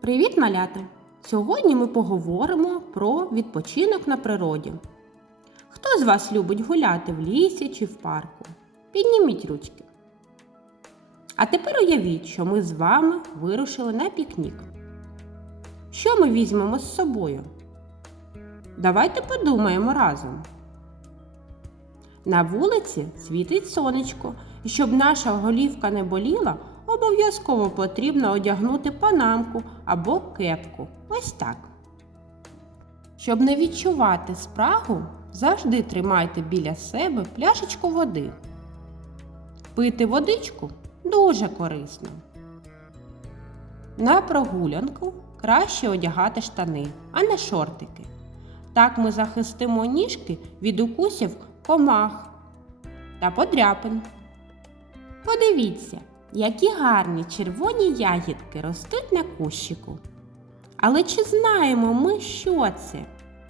Привіт, малята! Сьогодні ми поговоримо про відпочинок на природі. Хто з вас любить гуляти в лісі чи в парку? Підніміть ручки. А тепер уявіть, що ми з вами вирушили на пікнік. Що ми візьмемо з собою? Давайте подумаємо разом. На вулиці світить сонечко, і щоб наша голівка не боліла, обов'язково потрібно одягнути панамку або кепку. Ось так. Щоб не відчувати спрагу, завжди тримайте біля себе пляшечку води. Пити водичку дуже корисно. На прогулянку краще одягати штани, а не шортики. Так ми захистимо ніжки від укусів комах та подряпин. Подивіться, які гарні червоні ягідки ростуть на кущику. Але чи знаємо ми, що це?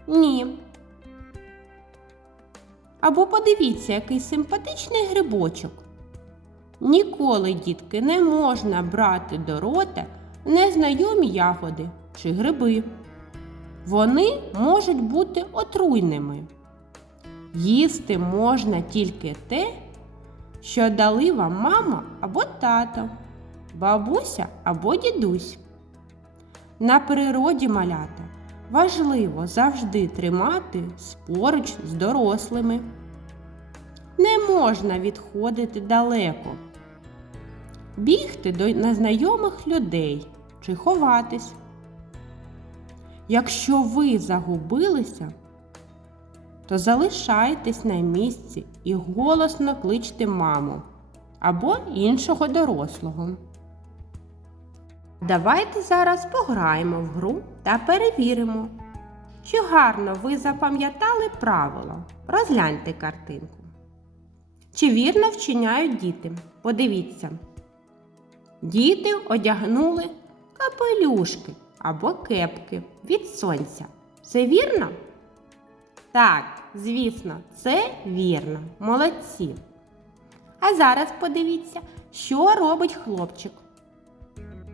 Ні. Або подивіться, який симпатичний грибочок. Ніколи, дітки, не можна брати до рота незнайомі ягоди чи гриби. Вони можуть бути отруйними. Їсти можна тільки те, що дали вам мама або тато, бабуся або дідусь. На природі малята важливо завжди тримати поруч з дорослими. Не можна відходити далеко, бігти до незнайомих людей чи ховатись. Якщо ви загубилися, то залишайтесь на місці і голосно кличте маму або іншого дорослого. Давайте зараз пограємо в гру та перевіримо, чи гарно ви запам'ятали правила. Розгляньте картинку. Чи вірно вчиняють діти? Подивіться. Діти одягнули капелюшки або кепки від сонця. Це вірно? Так, звісно, це вірно. Молодці. А зараз подивіться, що робить хлопчик.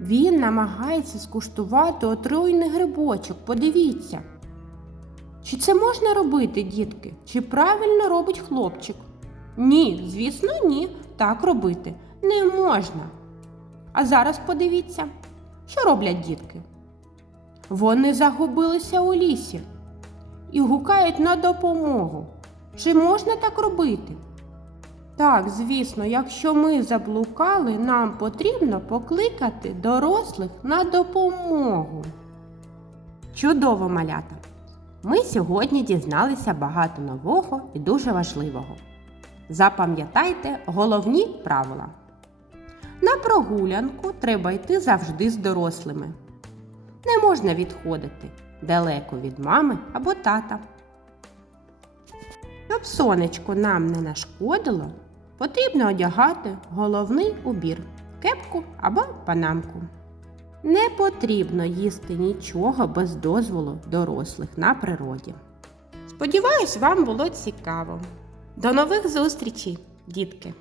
Він намагається скуштувати отруйний грибочок. Подивіться. Чи це можна робити, дітки? Чи правильно робить хлопчик? Ні, звісно, ні. Так робити не можна. А зараз подивіться, що роблять дітки. Вони загубилися у лісі і гукають на допомогу. Чи можна так робити? Так, звісно, якщо ми заблукали, нам потрібно покликати дорослих на допомогу. Чудово, малята! Ми сьогодні дізналися багато нового і дуже важливого. Запам'ятайте головні правила. На прогулянку треба йти завжди з дорослими. Не можна відходити далеко від мами або тата. Щоб сонечко нам не нашкодило, потрібно одягати головний убір кепку або панамку. Не потрібно їсти нічого без дозволу дорослих на природі. Сподіваюсь, вам було цікаво. До нових зустрічей, дітки!